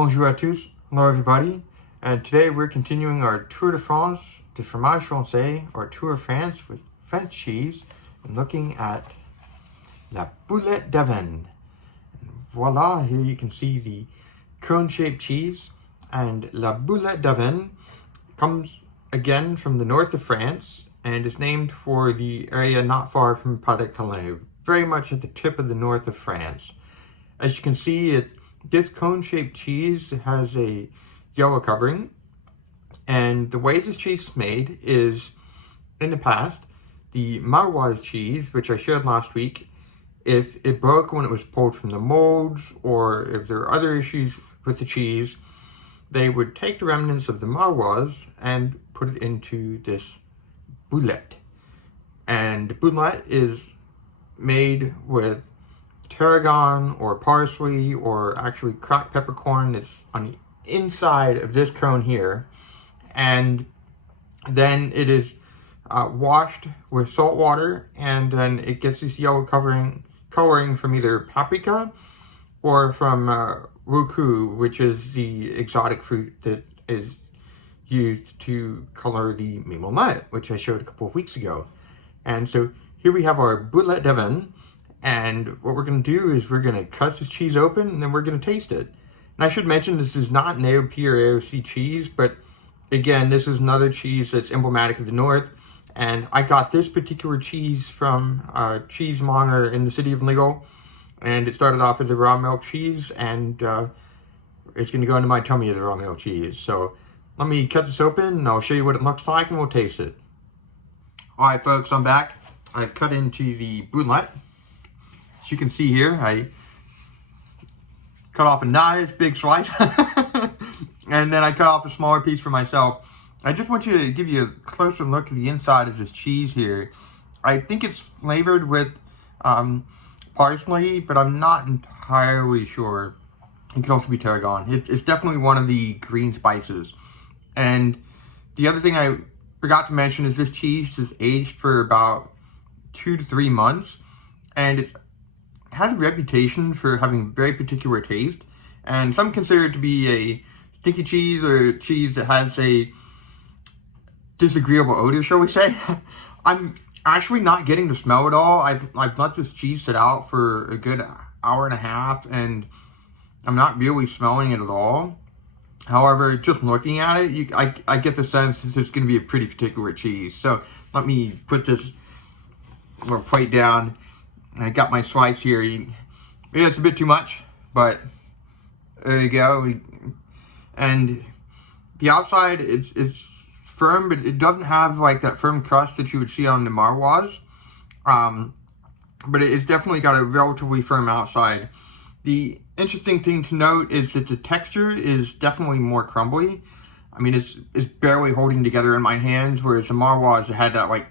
Bonjour à tous, hello everybody, and today we're continuing our Tour de France, de fromage français, or Tour of France with French cheese, and looking at la boulette d'Avenne. Voila, here you can see the cone-shaped cheese, and la boulette d'Avenne comes again from the north of France, and is named for the area not far from Pas-de-Calais, very much at the tip of the north of France. As you can see, this cone-shaped cheese has a yellow covering, and the way this cheese is made is, in the past, the Maroilles cheese, which I showed last week, if it broke when it was pulled from the molds, or if there are other issues with the cheese, they would take the remnants of the Maroilles and put it into this boulette. And the boulette is made with tarragon or parsley, or actually cracked peppercorn that's on the inside of this cone here, and then it is washed with salt water, and then it gets this yellow coloring from either paprika or from roucou, which is the exotic fruit that is used to color the mimolette, which I showed a couple of weeks ago. And so here we have our boulette d'Avenne. And what we're going to do is we're going to cut this cheese open, and then we're going to taste it. And I should mention this is not an AOP or AOC cheese, but again, this is another cheese that's emblematic of the North. And I got this particular cheese from a cheesemonger in the city of Lille. And it started off as a raw milk cheese, and it's going to go into my tummy as a raw milk cheese. So let me cut this open, and I'll show you what it looks like, and we'll taste it. Alright folks, I'm back. I've cut into the boulette. As you can see here, I cut off a nice big slice, and then I cut off a smaller piece for myself. I just want to give you a closer look at the inside of this cheese here. I think it's flavored with parsley, but I'm not entirely sure. It could also be tarragon. It's definitely one of the green spices. And the other thing I forgot to mention is this cheese is aged for about 2 to 3 months, and it has a reputation for having very particular taste, and some consider it to be a stinky cheese, or cheese that has a disagreeable odor, shall we say. I'm actually not getting the smell at all. I've let this cheese sit out for a good hour and a half, and I'm not really smelling it at all. However, just looking at it, I get the sense this is going to be a pretty particular cheese. So let me put this little plate down. I got my slice here. Yeah, it's a bit too much, but there you go. And the outside is firm, but it doesn't have like that firm crust that you would see on the Maroilles. But it's definitely got a relatively firm outside. The interesting thing to note is that the texture is definitely more crumbly. I mean, it's barely holding together in my hands, whereas the Maroilles had that like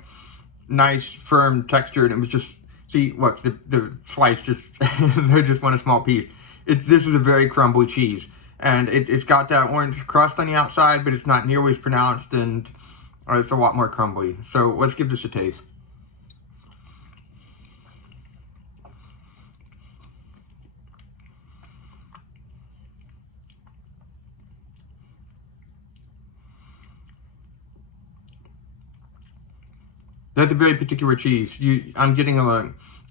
nice firm texture, and it was just, see, look, the slice just, they're just one small piece. This is a very crumbly cheese, and it's got that orange crust on the outside, but it's not nearly as pronounced, and it's a lot more crumbly. So let's give this a taste. That's a very particular cheese. I'm getting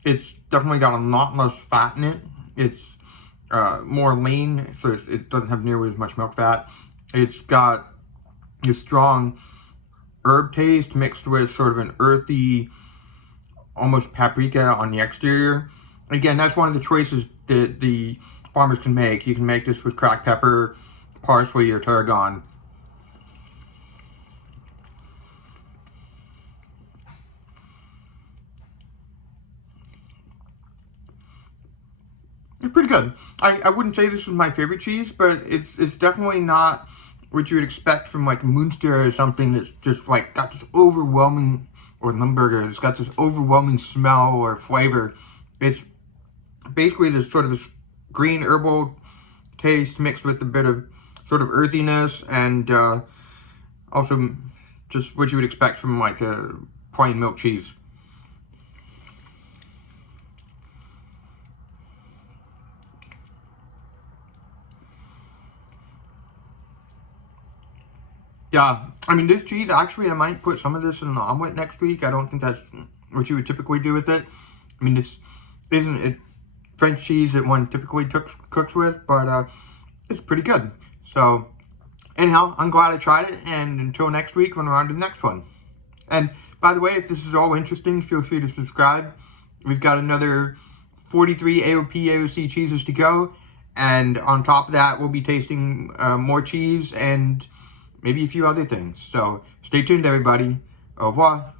it's definitely got a lot less fat in it. It's more lean, so it doesn't have nearly as much milk fat. It's got a strong herb taste mixed with sort of an earthy, almost paprika on the exterior. Again, that's one of the choices that the farmers can make. You can make this with cracked pepper, parsley, or tarragon. It's pretty good. I wouldn't say this is my favorite cheese, but it's definitely not what you would expect from like Munster or something that's just like got this overwhelming, or Limburger, it's got this overwhelming smell or flavor. It's basically this sort of this green herbal taste mixed with a bit of sort of earthiness, and also just what you would expect from like a plain milk cheese. Yeah, I mean, this cheese, actually, I might put some of this in an omelet next week. I don't think that's what you would typically do with it. I mean, this isn't it French cheese that one typically cooks with, but it's pretty good. So, anyhow, I'm glad I tried it, and until next week when we're on to the next one. And, by the way, if this is all interesting, feel free to subscribe. We've got another 43 AOP AOC cheeses to go, and on top of that, we'll be tasting more cheese and maybe a few other things. So, stay tuned, everybody. Au revoir.